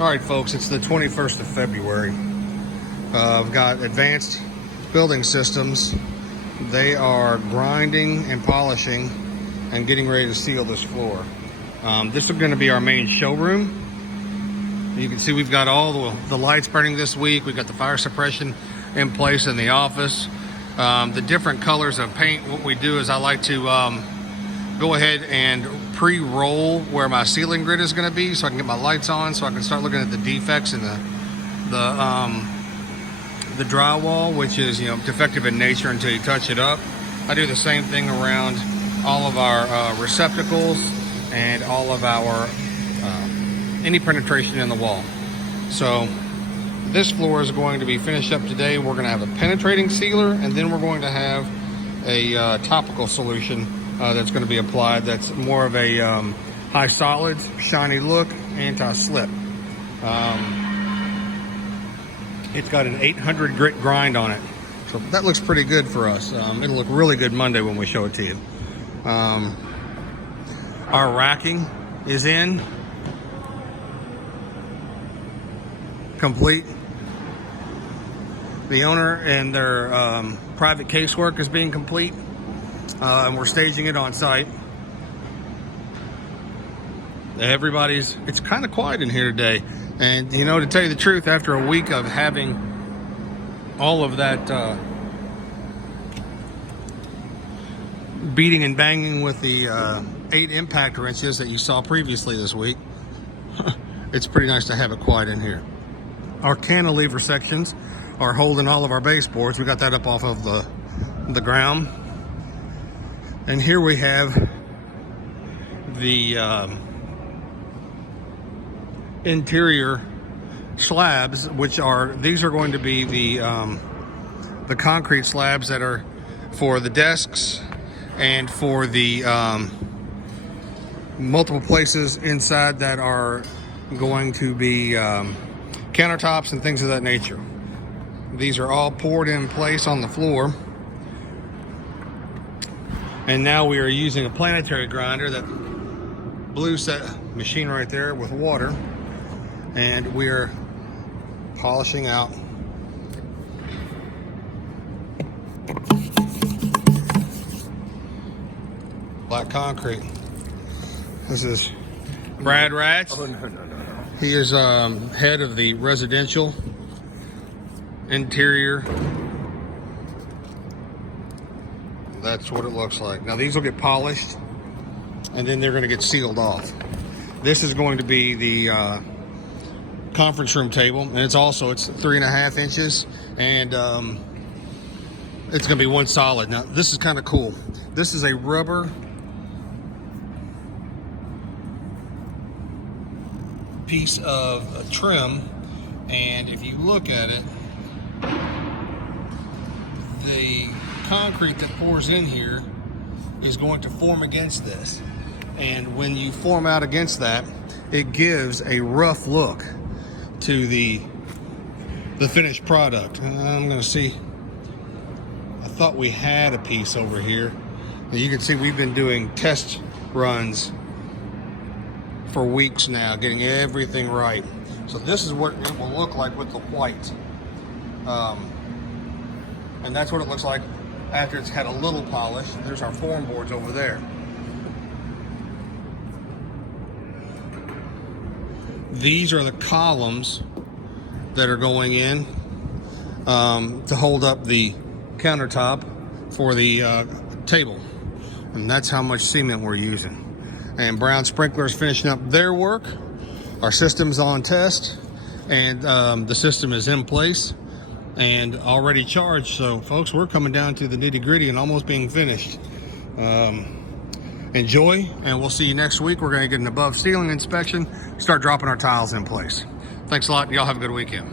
All right, folks, it's the 21st of February. I've got Advanced Building Systems. They are grinding and polishing and getting ready to seal this floor. This is going to be our main showroom. You can see we've got all the lights burning this week. We've got the fire suppression in place in the office. The different colors of paint, what we do is I like to go ahead and pre-roll where my ceiling grid is going to be so I can get my lights on, so I can start looking at the defects in the drywall, which is defective in nature until you touch it up. I do the same thing around all of our receptacles and all of our any penetration in the wall. So this floor is going to be finished up today. We're going to have a penetrating sealer, and then we're going to have a topical solution that's going to be applied. That's more of a high solids, shiny look, anti-slip. It's got an 800 grit grind on it, so that looks pretty good for us. It'll look really good Monday when we show it to you. Our racking is in, complete. The owner and their private casework is being complete, and we're staging it on site. It's kind of quiet in here today. And to tell you the truth, after a week of having all of that beating and banging with the 8 impact wrenches that you saw previously this week, it's pretty nice to have it quiet in here. Our cantilever sections are holding all of our baseboards. We got that up off of the ground. And here we have the interior slabs, these are going to be the concrete slabs that are for the desks and for the multiple places inside that are going to be countertops and things of that nature. These are all poured in place on the floor, and now we are using a planetary grinder, that blue set machine right there with water, and we're polishing out black concrete. This is Brad Ratch. Oh, no. He is head of the residential interior. That's what it looks like. Now these will get polished, and then they're going to get sealed off. This is going to be the conference room table, and it's 3.5 inches, and it's going to be one solid. Now this is kind of cool. This is a rubber piece of trim, and if you look at it, the concrete that pours in here is going to form against this, and when you form out against that, it gives a rough look to the finished product. I'm going to see, I thought we had a piece over here. You can see we've been doing test runs for weeks now, getting everything right. So this is what it will look like with the white, and that's what it looks like after it's had a little polish. There's our form boards over there. These are the columns that are going in to hold up the countertop for the table, and that's how much cement we're using. And Brown Sprinklers finishing up their work. Our system's on test, and the system is in place and already charged. So folks, we're coming down to the nitty-gritty and almost being finished. Enjoy, and we'll see you next week. We're going to get an above ceiling inspection, start dropping our tiles in place. Thanks a lot. Y'all have a good weekend.